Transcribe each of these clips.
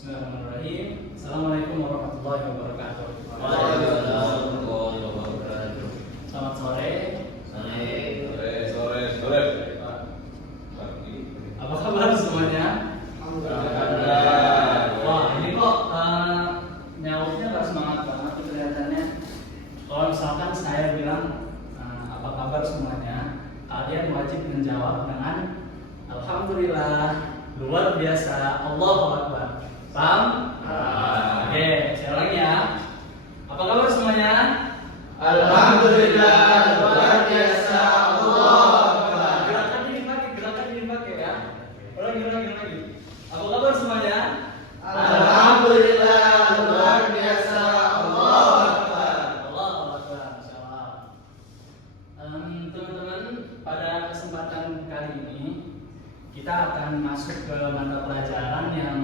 Bismillahirrahmanirrahim. Assalamualaikum warahmatullahi wabarakatuh. Waalaikumsalam warahmatullahi wabarakatuh. Selamat sore. Sore. Apa kabar semuanya? Alhamdulillah. Wah, ini kok nyautnya gak semangat banget tuh kelihatannya. Kalau misalkan saya bilang apa kabar semuanya, kalian wajib menjawab dengan Alhamdulillah, luar biasa, Allahu Akbar. Paham? Oke, saya ulangi ya. Apa kabar semuanya? Alhamdulillah, luar biasa, Allahu Akbar. Gerakan ini pakai ya. Ulangi. Apa kabar semuanya? Alhamdulillah, luar biasa, Allahu Akbar. Allahu Akbar, insyaallah. Teman-teman, pada kesempatan kali ini kita akan masuk ke mata pelajaran yang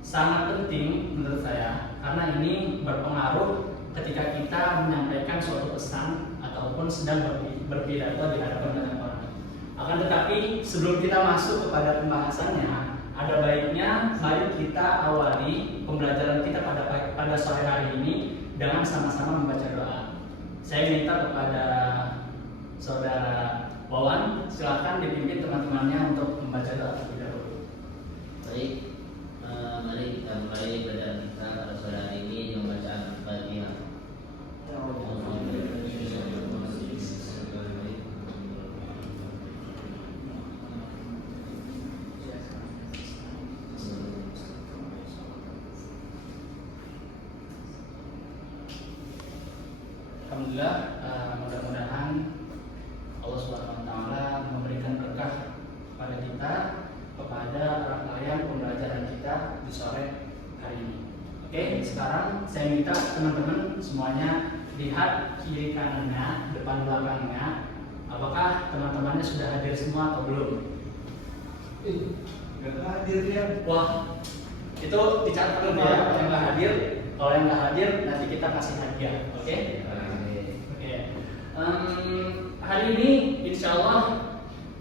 sangat penting menurut saya, karena ini berpengaruh ketika kita menyampaikan suatu pesan ataupun sedang berpidato di hadapan banyak orang. Akan tetapi sebelum kita masuk kepada pembahasannya, ada baiknya mari kita awali pembelajaran kita pada sore hari ini dengan sama-sama membaca doa. Saya minta kepada saudara Wawan, silakan dipimpin teman-temannya untuk membaca doa terlebih dahulu. Baik, mari kita mulai belajar kita pada sore hari ini dengan bacaan Al-Fatihah. Alhamdulillah, mudah-mudahan Allah Subhanahu wa taala memberikan berkah kepada kita, kepada rangkaian pembelajaran kita di sore hari ini. Oke, sekarang saya minta teman-teman semuanya lihat kiri kanannya, depan belakangnya. Apakah teman-temannya sudah hadir semua atau belum? Gak hadir ya. Wah, itu dicatat dulu ya, yang nggak hadir. Kalau yang nggak hadir, nanti kita kasih hadiah. Oke? Oke. Hari ini, insya Allah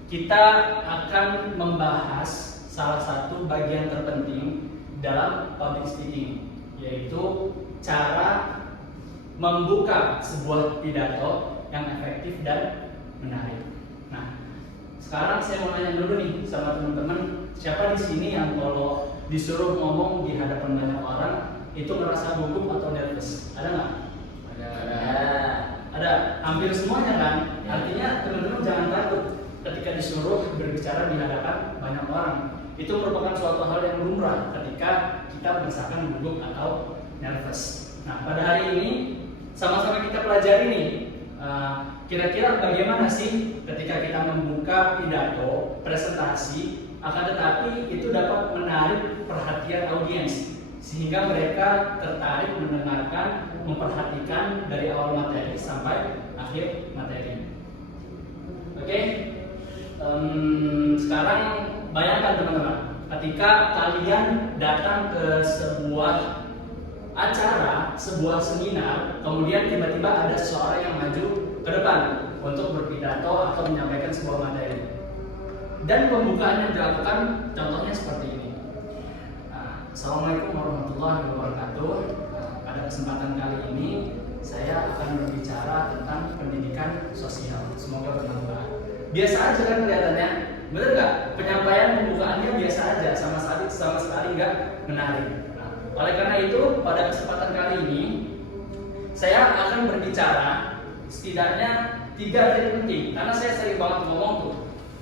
kita akan membahas salah satu bagian terpenting dalam public speaking, yaitu cara membuka sebuah pidato yang efektif dan menarik. Nah, sekarang saya mau nanya dulu nih sama teman-teman, siapa di sini yang kalau disuruh ngomong di hadapan banyak orang itu merasa gugup atau nervous? Ada nggak? Ada. Hampir semuanya kan? Artinya teman-teman jangan takut ketika disuruh berbicara di hadapan banyak orang. Itu merupakan suatu hal yang lumrah ketika kita misalkan gugup atau nervous. Nah, pada hari ini sama-sama kita pelajari nih, kira-kira bagaimana sih ketika kita membuka pidato, presentasi, akan tetapi itu dapat menarik perhatian audiens sehingga mereka tertarik mendengarkan, memperhatikan dari awal materi sampai akhir materi. Oke? Sekarang bayangkan teman-teman, ketika kalian datang ke sebuah acara, sebuah seminar, kemudian tiba-tiba ada seseorang yang maju ke depan untuk berpidato atau menyampaikan sebuah materi. Dan pembukaan yang dilakukan contohnya seperti ini. Assalamualaikum warahmatullahi wabarakatuh. Pada kesempatan kali ini saya akan berbicara tentang pendidikan sosial. Semoga bermanfaat. Biasa aja kan kelihatannya, bener nggak? Penyampaian pembukaannya biasa aja, sama sekali nggak menarik. Nah, oleh karena itu pada kesempatan kali ini saya akan berbicara setidaknya 3 titik penting, karena saya sering banget ngomong tuh,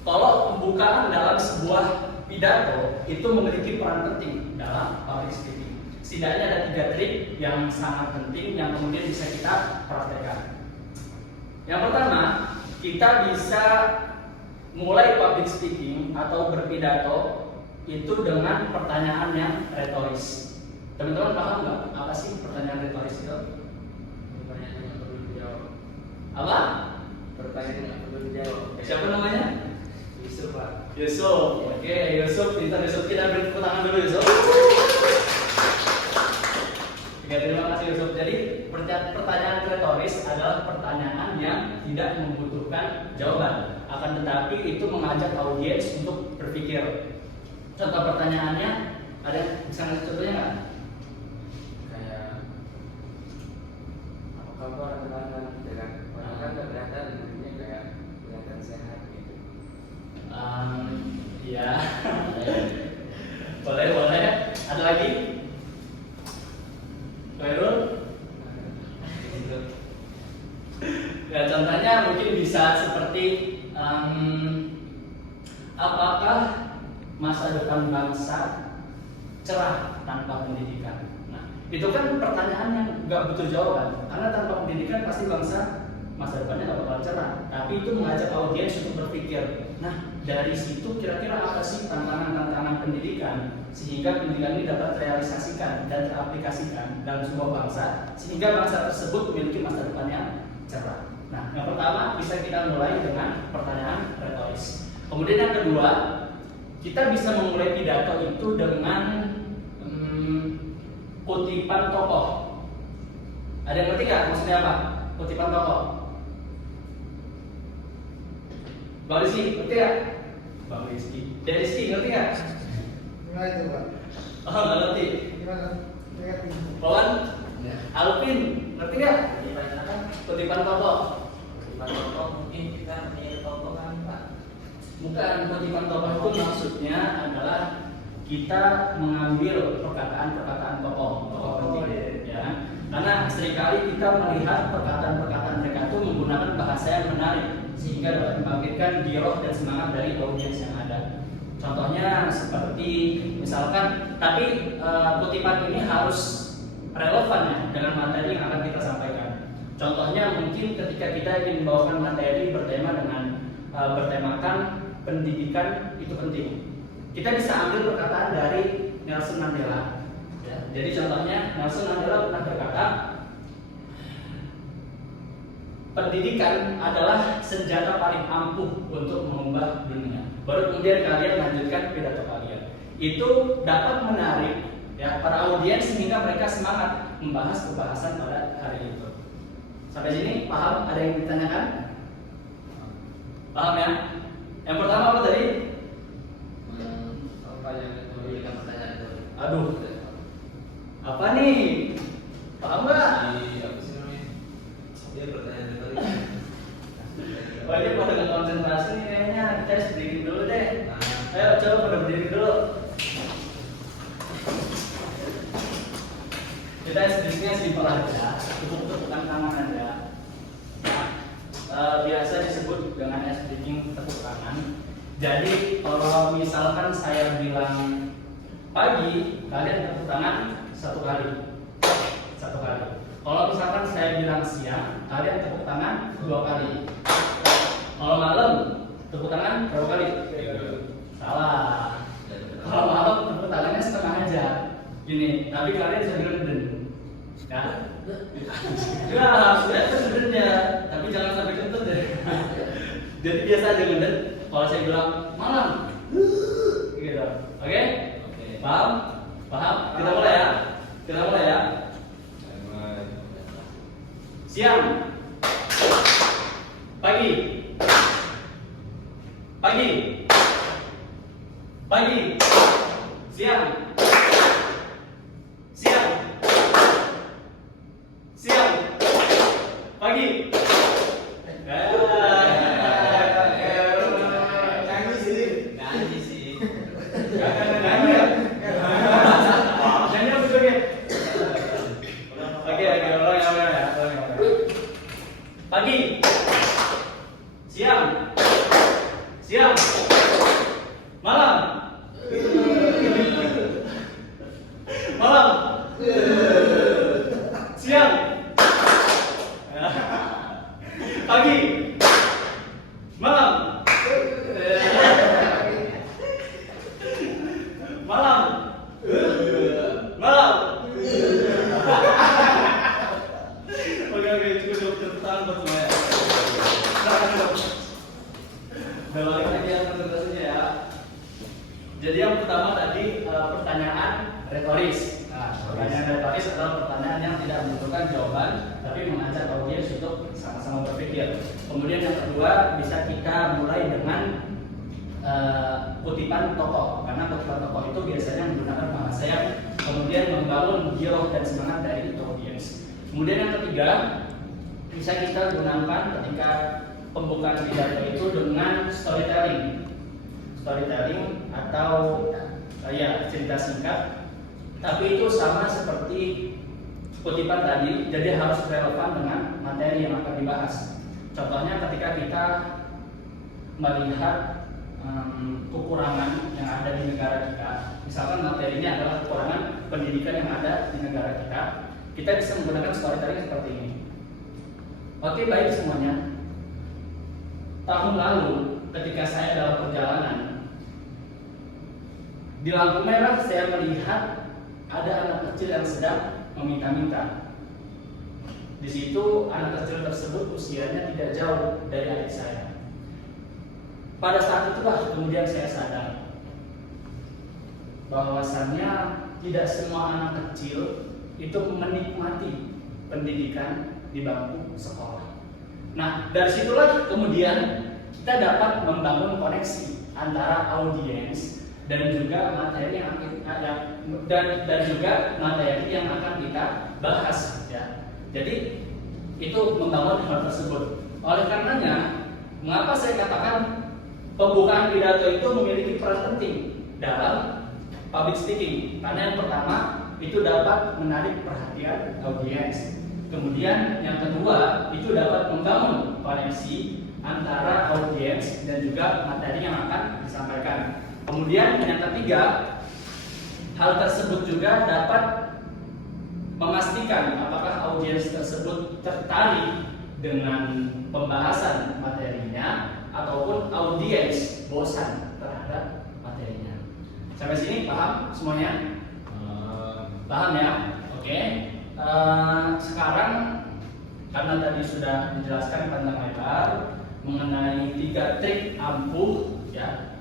kalau pembukaan dalam sebuah pidato itu memiliki peran penting dalam public speaking. Setidaknya ada 3 trik yang sangat penting yang kemudian bisa kita praktekkan. Yang pertama, kita bisa mulai public speaking atau berpidato itu dengan pertanyaan yang retoris. Teman-teman paham nggak apa sih pertanyaan retoris itu? Pertanyaan yang perlu dijawab. Apa? Pertanyaan yang perlu dijawab. Siapa namanya? Yusuf, Pak. Yusuf. Oke, Yusuf, pintar Yusuf. Kita beri tepuk tangan dulu Yusuf. Oke, terima kasih Yusuf. Jadi pertanyaan retoris adalah pertanyaan yang tidak membutuhkan jawaban, akan tetapi itu mengajak audiens untuk berpikir. Contoh pertanyaannya ada, bisa Boleh, boleh. Ada lagi? Khairul? Ya, contohnya mungkin bisa seperti apakah masa depan bangsa cerah tanpa pendidikan? Nah, itu kan pertanyaan yang nggak butuh jawaban, karena tanpa pendidikan pasti bangsa masa depannya nggak bakal cerah. Tapi itu mengajak audiens untuk berpikir, nah dari situ kira-kira apa sih tantangan-tantangan pendidikan sehingga pendidikan ini dapat terrealisasikan dan teraplikasikan dalam sebuah bangsa sehingga bangsa tersebut memiliki masa depan yang cerah. Nah, yang pertama bisa kita mulai dengan pertanyaan retoris. Kemudian yang kedua, kita bisa memulai pidato itu dengan kutipan tokoh. Ada yang ngerti nggak maksudnya apa? Kutipan tokoh. Bang Rizky, ngerti nggak? Bang Rizky, Dek Rizky, ngerti nggak? Gimana itu, Pak? Oh, nggak ngerti. Gimana? Pawan, Ya. Alvin, ngerti nggak? Kutipan tokoh. Kutipan tokoh mungkin kita punya tokoh kan Pak. Bukan, kutipan tokoh itu maksudnya adalah kita mengambil perkataan-perkataan tokoh penting, ya. Karena seringkali kita melihat perkataan-perkataan mereka itu menggunakan bahasa yang menarik sehingga dapat membangkitkan giroh dan semangat dari audiens yang ada. Contohnya seperti misalkan, tapi kutipan ini harus relevan ya dengan materi yang akan kita sampaikan. Contohnya mungkin ketika kita ingin membawakan materi bertemakan pendidikan itu penting. Kita bisa ambil perkataan dari Nelson Mandela. Ya, jadi contohnya Nelson Mandela pernah berkata, pendidikan adalah senjata paling ampuh untuk mengubah dunia. Baru kemudian kalian lanjutkan pidato kalian. Itu dapat menarik ya para audiens sehingga mereka semangat membahas pembahasan pada hari itu. Sampai sini paham? Ada yang ditanyakan? Paham ya? Yang pertama apa tadi? Memberikan pertanyaan itu. Aduh, apa nih? Paham nggak? Apa sih namanya? Dia pertanyaan itu. Oh ini pada nggak konsentrasi nih kayaknya. Kita harus berdiri dulu deh. Ayo coba pada berdiri dulu. Kita sedikitnya simpel aja, tepuk-tepukan tangan aja. Biasa disebut dengan ice breaking tepuk tangan. Jadi kalau misalkan saya bilang pagi, kalian tepuk tangan satu kali. Kalau misalkan saya bilang siang, kalian tepuk tangan 2 kali. Kalau malam, tepuk tangan berapa kali? 3. Salah. Kalau malam tepuk tangannya setengah aja. Gini, tapi kalian bisa gerenden. Ya? Ya, sudah itu sebenarnya, tapi jangan sampai kentut deh. Jadi biasa aja ngeden. Kalau saya bilang malam, gitu. Oke? Paham? Kita mulai ya. Siang, pagi, siang, pagi. Nyanyi sih. Nyanyi ya? Nyanyi apa juga? Oke, ulang ya. Pagi, siang, malam, siang, pagi, malam, Oke, cukup tepuk tangan buat semua ya. Udah balik lagi yang presentasinya ya. Jadi yang pertama tadi pertanyaan retoris. Nah, pertanyaan retoris adalah pertanyaan yang tidak membutuhkan jawaban, tapi mengajak audiens untuk sama-sama berpikir. Kemudian yang kedua bisa kita mulai dengan kutipan tokoh, karena kutipan tokoh itu biasanya menggunakan bahasa yang kemudian membangun giroh dan semangat dari audiens. Kemudian yang ketiga bisa kita gunakan ketika pembukaan pidato itu dengan storytelling atau ya cerita singkat, tapi itu sama seperti kutipan tadi, jadi harus relevan dengan materi yang akan dibahas. Contohnya ketika kita melihat kekurangan yang ada di negara kita, misalkan materinya adalah kekurangan pendidikan yang ada di negara kita bisa menggunakan storytelling seperti ini. Oke, baik semuanya. Tahun lalu ketika saya dalam perjalanan di lampu merah, saya melihat ada anak kecil yang sedang meminta-minta. Di situ anak kecil tersebut usianya tidak jauh dari adik saya. Pada saat itulah kemudian saya sadar bahwasannya tidak semua anak kecil itu menikmati pendidikan di bangku sekolah. Nah, dari situlah kemudian kita dapat membangun koneksi antara audiens dan juga materi yang dan juga materi yang akan kita bahas, ya. Jadi itu membangun hal tersebut. Oleh karenanya, mengapa saya katakan pembukaan pidato itu memiliki peran penting dalam public speaking? Karena yang pertama itu dapat menarik perhatian audiens. Kemudian yang kedua itu dapat membangun koneksi antara audiens dan juga materi yang akan disampaikan. Kemudian yang ketiga, hal tersebut juga dapat memastikan apakah audiens tersebut tertarik dengan pembahasan materinya ataupun audiens bosan terhadap materinya. Sampai sini paham semuanya? Paham ya? Oke. Sekarang karena tadi sudah dijelaskan panjang lebar mengenai 3 trik ampuh, ya.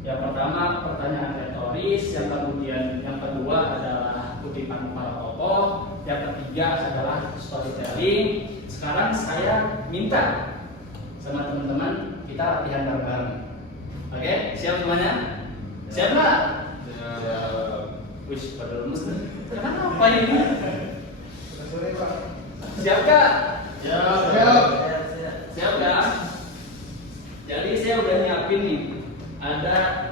Yang pertama pertanyaan retoris, yang kedua adalah kutipan para tokoh, yang ketiga adalah storytelling. Sekarang saya minta sama teman-teman kita latihan bareng-bareng. Oke, siap semuanya? Siap nggak? Siap. Wih, pada lemes nih. Kenapa ini? Sore, Pak. Siap kak? Siap. Siap kak? Jadi saya udah nyiapin nih. Ada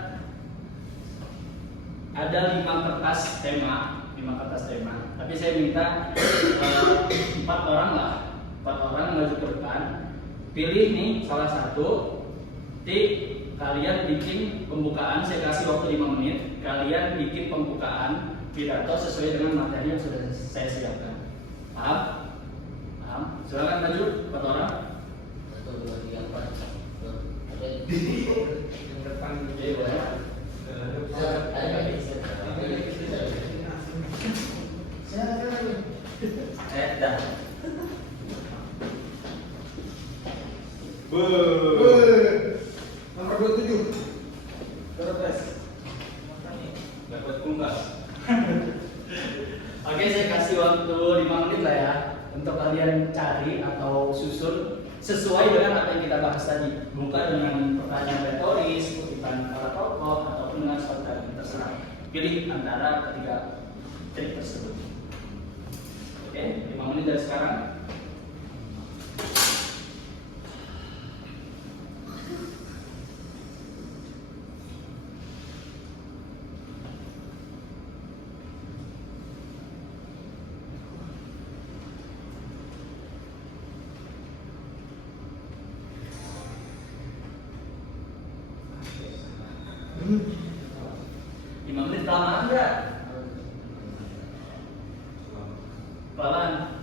5 kertas tema. Tapi saya minta 4 orang lah. 4 orang maju ke depan. Pilih nih salah satu. Kalian bikin pembukaan. Saya kasih waktu 5 menit. Kalian bikin pembukaan pidato sesuai dengan materi yang sudah saya siapkan. Paham? Paham? Silakan maju 4 orang. 1, 2, 3, 4. Yang depan Oke, boleh. Dah. Nomor 27. Terus. Dapat kumbas. Oke, saya kasih waktu 5 menit lah ya untuk kalian cari atau susun sesuai dengan apa yang kita bahas tadi. Bukan dengan pertanyaan retoris, kutipan para tokoh ataupun dengan storytelling, terserah. Pilih antara ketiga trik tersebut. Oke, 5 menit dari sekarang. Hmm. 5 menit kelamaan enggak? Pelan.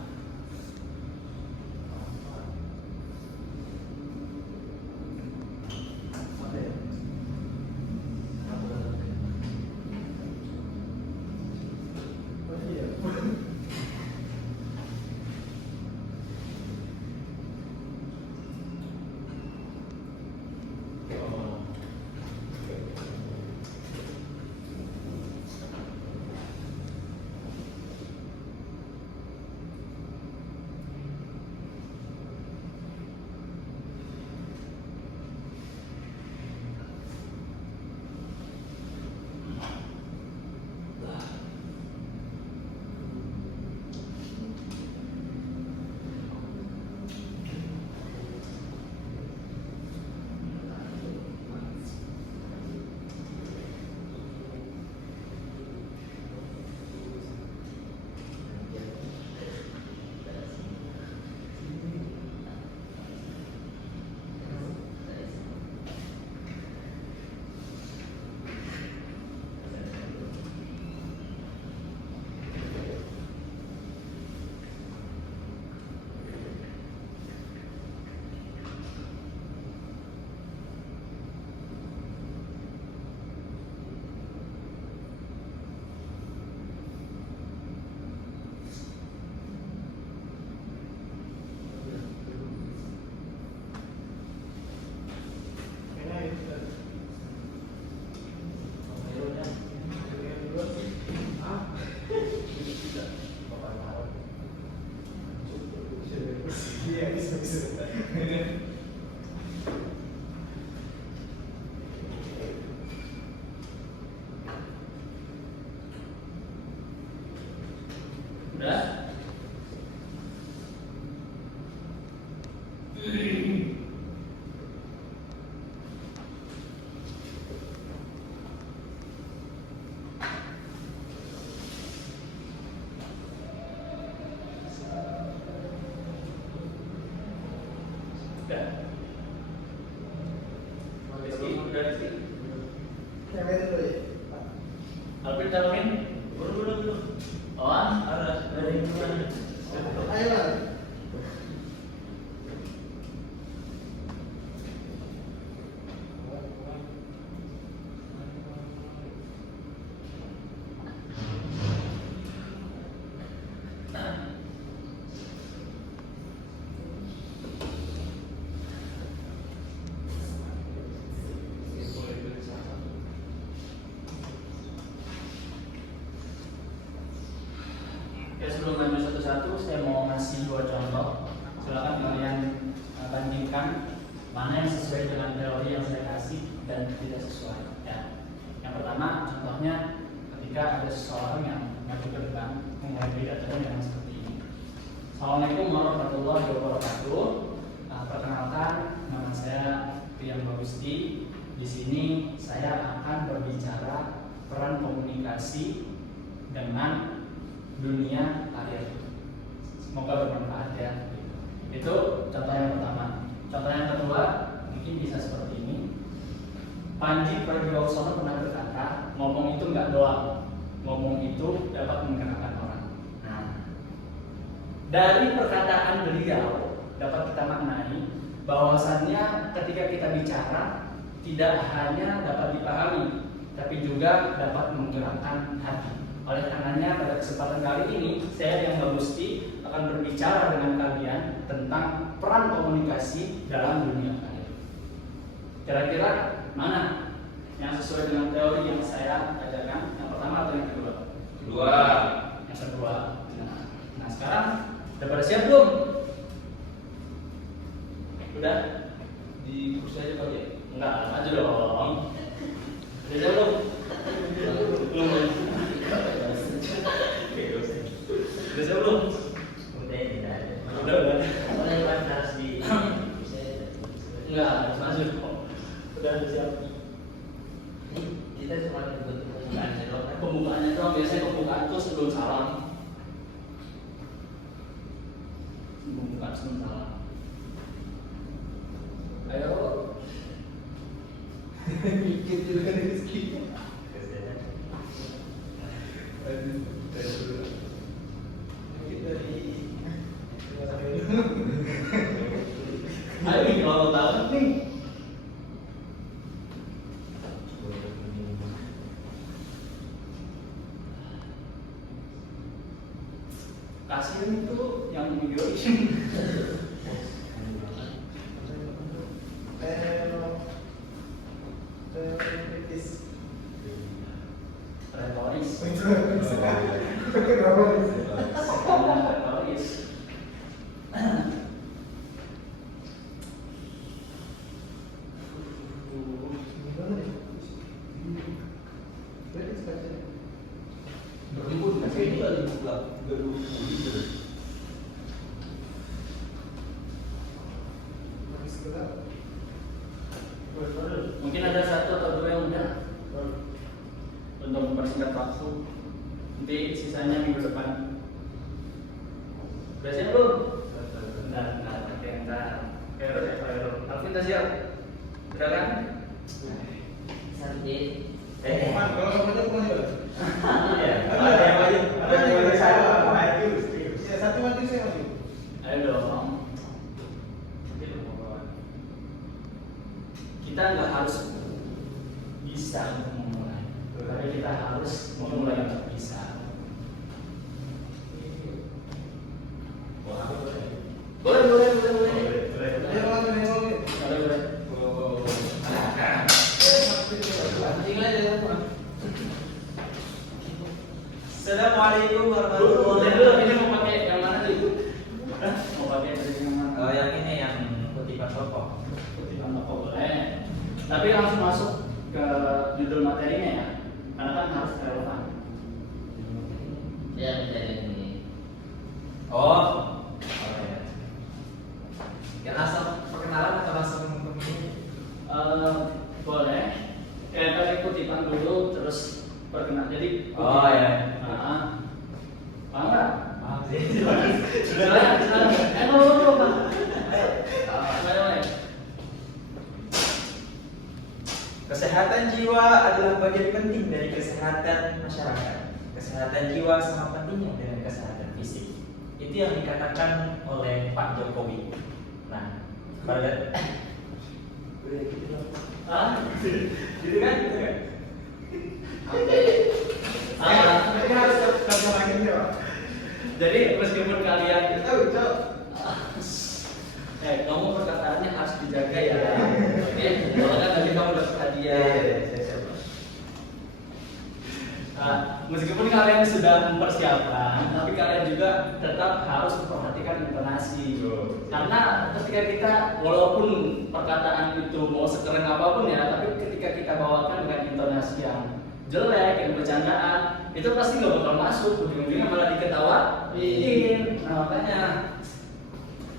Alvin, Alvin. Belum. Oh, ada dari mana? Ayo lah. Oke, sebelum lanjut satu-satu, saya mau ngasih 2 contoh. Silakan kalian bandingkan mana yang sesuai dengan teori yang saya kasih dan tidak sesuai. Ya. Yang pertama, contohnya ketika ada seseorang yang maju ke depan memulai pidatonya dengan seperti ini. Assalamualaikum warahmatullahi wabarakatuh. Perkenalkan, nama saya Rian Bagusti. Di sini saya akan berbicara peran komunikasi dengan dunia karya. Semoga bermanfaat ya. Itu contoh yang pertama. Contoh yang kedua mungkin bisa seperti ini. Panji Pragiwaksono pernah berkata, ngomong itu nggak doang, ngomong itu dapat menggerakkan orang. Nah, dari perkataan beliau dapat kita maknai bahwasannya ketika kita bicara tidak hanya dapat dipahami, tapi juga dapat menggerakkan hati. Oleh karenanya pada kesempatan kali ini saya yang Bagusti akan berbicara dengan kalian tentang peran komunikasi dalam dunia karya. Kira-kira mana yang sesuai dengan teori yang saya ajarkan? Yang pertama atau yang kedua? Yang kedua. Nah sekarang udah pada siap belum? Udah? Di kursi aja kali ya? Enggak, aja dong. Udah siap belum? Belum. Udah siap belum? Udah tidak ada. Udah. Mulai harus di kursi aja. Enggak, harus masuk kok. Udah siap. Kita cuma ikut pembukaannya doang kan? Pembukaannya doang, biasanya pembukaan itu sebelum salam. Pembukaan sebelum salam. Ayo. Dikit juga rezeki. Ayo nih kalau tahu nih. Kasihan itu yang videoin. Retoris. Retoris. Berlibur kasih ini kali buka gaduh Mungkin ada 1 atau 2 yang udah untuk mempersingkat waktu. Nanti sisanya minggu depan. Udah siap belum? Bentar. Alvin udah siap? Udah kan? sakit. Man, kalau semuanya maju. Iya. Ada yang maju. Ada yang maju. Saya maju. Ya, satu maju saya maju. Ayo dong. Kita nggak harus bisa untuk memulai, tapi kita harus memulai untuk bisa. Boleh. Ayo maju, maju. Boleh. Assalamualaikum Boleh dulu, ini mau pakai yang mana nih? Mau pakai yang mana? Yang ini yang kutipan tokoh. Kutipan tokoh boleh. Tapi langsung masuk ke judul materinya ya, karena kan harus relevan. Ya, bisa ini. Oh. Ya langsung perkenalan atau langsung Boleh. Kayak tadi kutipan dulu, terus perkenalan. Jadi Oh, ya. Paham nggak? Maaf sih. Silakan. Ngomong Pak. Ayo. Ke Kesehatan jiwa adalah bagian penting dari kesehatan masyarakat. Kesehatan jiwa sama pentingnya dengan kesehatan fisik. Itu yang dikatakan oleh Pak Jokowi. Nah, pada gitu kan? Oke. Kita harus lagi nih, Pak. Jadi meskipun kalian Tahu. kamu perkataannya harus dijaga ya. Oke, kalau kan tadi kamu dapat hadiah. Meskipun kalian sudah mempersiapkan, tapi kalian juga tetap harus memperhatikan intonasi. Karena ketika kita, walaupun perkataan itu mau sekeren apapun ya, tapi ketika kita bawakan dengan intonasi yang jelek, yang bercandaan, itu pasti nggak bakal masuk. Ujung-ujungnya malah diketawain. Nah, makanya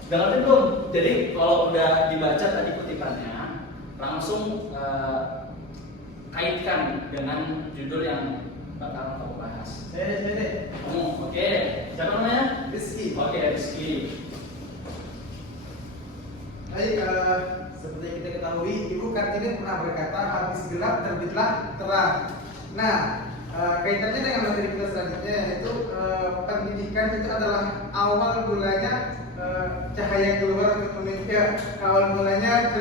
dengerin dong. Jadi kalau udah dibaca tadi kutipannya, langsung kaitkan dengan judul yang bakal kamu bahas. Saya. Kamu, oke. Siapa namanya? Rizky. Oke, Rizky. Baik, seperti kita ketahui, Ibu Kartini pernah berkata, habis gelap terbitlah terang. Nah, kaitannya dengan materi kita selanjutnya, yaitu pendidikan itu adalah awal mulanya cahaya keluar untuk menuju awal mulanya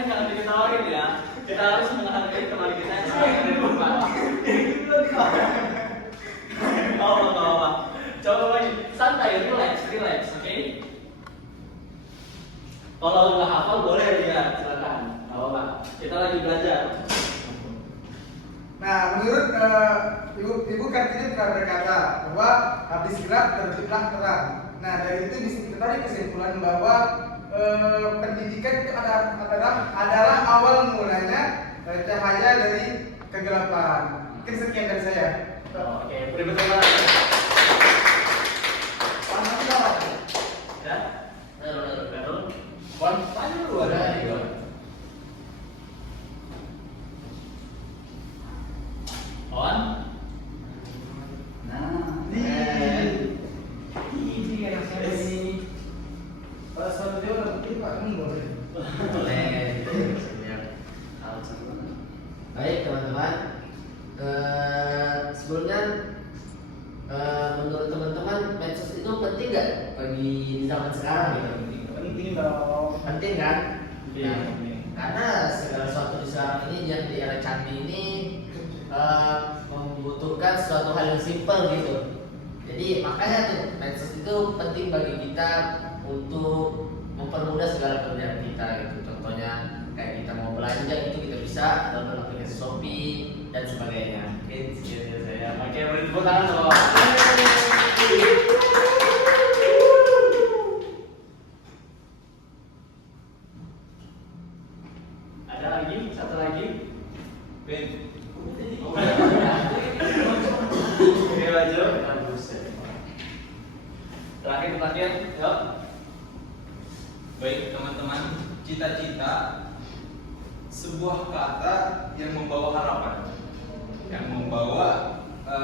Jangan diketawain ya. Kita harus menghargai teman kita yang sangat bermanfaat. Apa. Coba lagi, santai, relax, oke? Kalau nggak hafal boleh lihat, silakan. Nggak apa-apa. Kita lagi belajar. Nah, menurut Ibu Kartini pernah berkata bahwa habis gelap terbitlah terang. Nah, dari itu bisa kita tarik kesimpulan bahwa pendidikan itu adalah awal mulanya cahaya dari kegelapan. Mungkin sekian dari saya. Oke, berikutnya. Panas dong. Ya, Betul. Tanya dulu ada. On. Nah, ini enak sekali. Kalau suatu dia udah mungkin Pak, boleh. Boleh. Baik teman-teman. Sebelumnya menurut teman-teman medsos itu penting nggak bagi di zaman sekarang gitu? Penting dong. Penting kan? Iya, Nah, penting. karena segala sesuatu di sekarang ini yang di era canggih ini membutuhkan suatu hal yang simpel gitu. Jadi makanya tuh medsos itu penting bagi kita untuk mempermudah segala pekerjaan kita gitu. Contohnya kayak kita mau belanja gitu kita bisa download aplikasi Shopee dan sebagainya. Mungkin sekian dari saya. Oke, beri tepuk tangan dong. Ada lagi? Satu lagi? Ben. Oke, lanjut. Terakhir, yuk. Baik teman-teman, cita-cita sebuah kata yang membawa harapan, yang membawa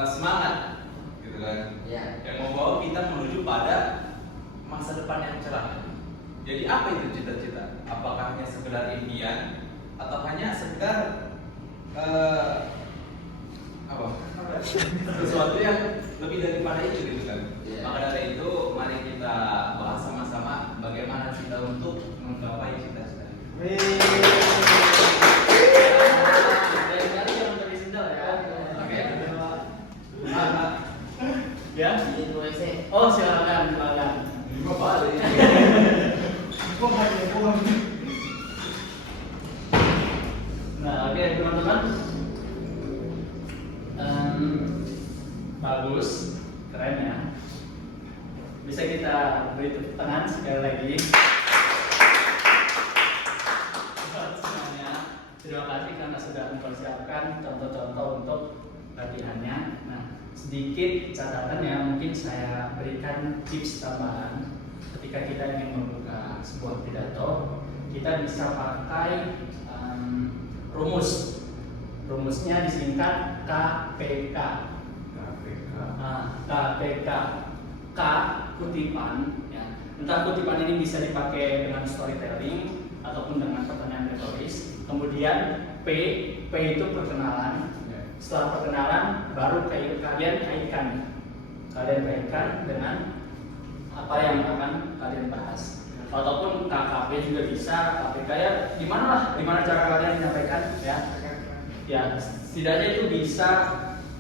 semangat, gitu kan? Ya. Yang membawa kita menuju pada masa depan yang cerah. Jadi apa itu cita-cita? Apakah hanya sekedar impian atau hanya sekedar sesuatu yang lebih daripada itu, gitu kan? Iya. Maka dari itu mari kita bahas sama-sama bagaimana kita untuk menggapai cita-cita. Dari kali yang tadi sendal ya. Oke. Ya. Ini WC. Oh, silakan. Nah, oke teman-teman. Bagus, keren ya. Bisa kita beri tepuk tangan sekali lagi. Buat semuanya, terima kasih karena sudah mempersiapkan contoh-contoh untuk latihannya. Nah, sedikit catatan yang mungkin saya berikan tips tambahan ketika kita ingin membuka sebuah pidato, kita bisa pakai rumusnya disingkat KPK. KPK. K kutipan, ya. Entah kutipan ini bisa dipakai dengan storytelling ataupun dengan pertanyaan retoris. Kemudian P itu perkenalan. Setelah perkenalan baru kalian kaitkan dengan apa yang akan kalian bahas. Ataupun KKP juga bisa, KPK ya gimana cara kalian menyampaikan ya. Ya, setidaknya itu bisa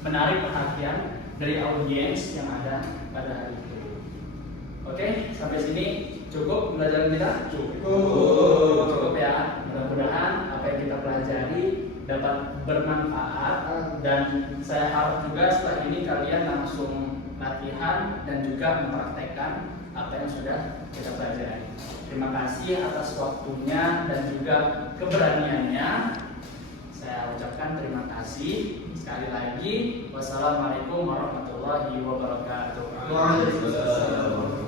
menarik perhatian dari audiens yang ada pada hari itu. Oke, sampai sini cukup pembelajaran kita? Cukup ya. Mudah-mudahan apa yang kita pelajari dapat bermanfaat, dan saya harap juga setelah ini kalian langsung latihan dan juga mempraktekkan apa yang sudah kita pelajari. Terima kasih atas waktunya dan juga keberaniannya. Saya ucapkan terima kasih sekali lagi. Wassalamualaikum warahmatullahi wabarakatuh. Waalaikumsalam.